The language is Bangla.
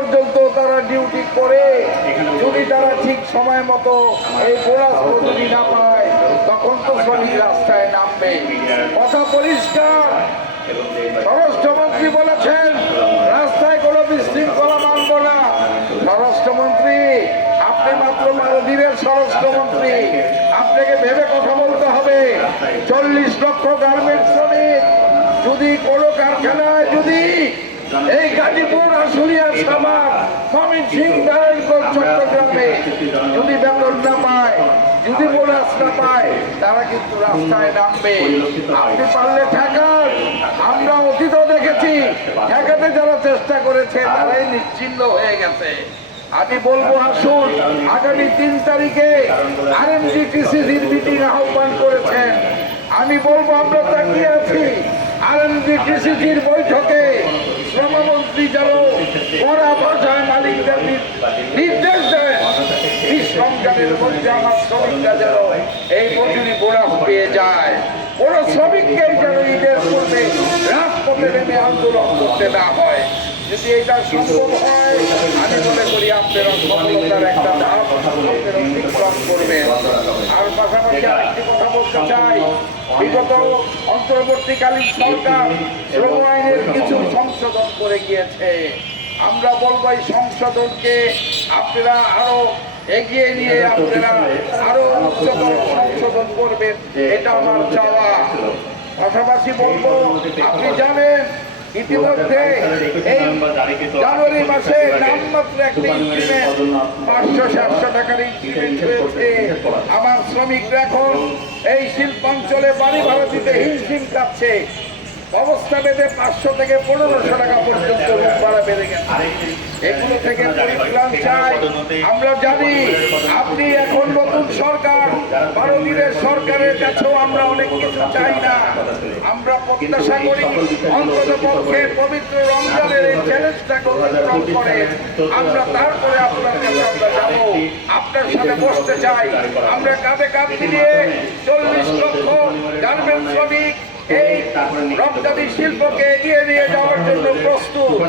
পর্যন্ত তারা ডিউটি করে যদি তারা ঠিক সময় মতো এই বোনাস মজুরি না পায় তখন তো শ্রমিক রাস্তায় নামবে। কথা পরিষ্কার। স্বরাষ্ট্রমন্ত্রী বলেছেন রাস্তায় কোনো বিশৃঙ্খলা মানব না। স্বরাষ্ট্রমন্ত্রী আপনি মাত্র মালদ্বীপের স্বরাষ্ট্রমন্ত্রী, আপনাকে ভেবে কথা বলতে হবে। 40 লক্ষ গার্মেন্টস শ্রমিক যদি কোনো কারখানায় যদি এই গাজীপুর, আশুলিয়া, সাভার, ময়মনসিংহ, নারায়ণগঞ্জ, চট্টগ্রামে যদি বেতন না পায়, যদি বোনাস না পায়, তারা কিন্তু রাস্তায় নামবে। আপনি পারলে ঠেকান। আমরা অতীতও দেখেছি ঠেকাতে যারা চেষ্টা করেছে তারাই নিশ্চিহ্ন হয়ে গেছে। আমি বলবো আসুন আগামী 3 তারিখে RMGTCCর মিটিং আহ্বান করেছেন। আমি বলবো আমরা তাকিয়ে আছি RMGTCCর বৈঠকে শ্রমমন্ত্রী যেন কড়া ভাষায় মালিকদের নির্দেশ দেন নিঃসংখ্যানের মধ্যে আমার শ্রমিকরা যেন এই মজুরি বোনাস পেয়ে যায়। কোন শ্রমিককেই যেন ঈদের পূর্বে রাজপথে নেমে আন্দোলন করতে না হয়। যদি এটা সম্ভব হয় আমি মনে করি আপনারা সফলতার একটা ধাপ অতিক্রম করবেন। আর পাশাপাশি আরেকটি কথা বলতে চাই, বিগত অন্তর্বর্তীকালীন সরকার শ্রম আইনের কিছু সংশোধন করে গিয়েছে। আমরা বলবো এই সংশোধনকে আপনারা আরো এগিয়ে নিয়ে আপনারা আরো উচ্চতর সংশোধন করবেন, এটা আমার চাওয়া। পাশাপাশি বলবো আপনি জানেন ইতিমধ্যে এই জানুয়ারি মাসে নামমাত্র একটা ইনক্রিমেন্ট 500-700 টাকার ইনক্রিমেন্ট হয়েছে। আমার শ্রমিকরা এখন এই শিল্পাঞ্চলে বাড়ি ভাড়া দিতে হিমশিম খাচ্ছে। অবস্থা বেঁধে 500 থেকে 1500 টাকা পর্যন্ত রুম ভাড়া বেড়ে গেছে। এগুলো থেকে পরিত্রাণ চাই। আমরা জানি আপনি এখন নতুন সরকার, 12 দিনের সরকারের কাছেও আমরা অনেক কিছু চাই না। আমরা প্রত্যাশা করি অন্তত পক্ষে পবিত্র রমজানের এই চ্যালেঞ্জটাকে অতিক্রম করে আমরা তারপরে আপনার কাছে আমরা যাব, আপনার সাথে বসতে চাই। আমরা কাঁধে কাঁধ মিলিয়ে 40 লক্ষ গার্মেন্টস শ্রমিক এই রপ্তানি শিল্পকে এগিয়ে নিয়ে যাওয়ার জন্য প্রস্তুত।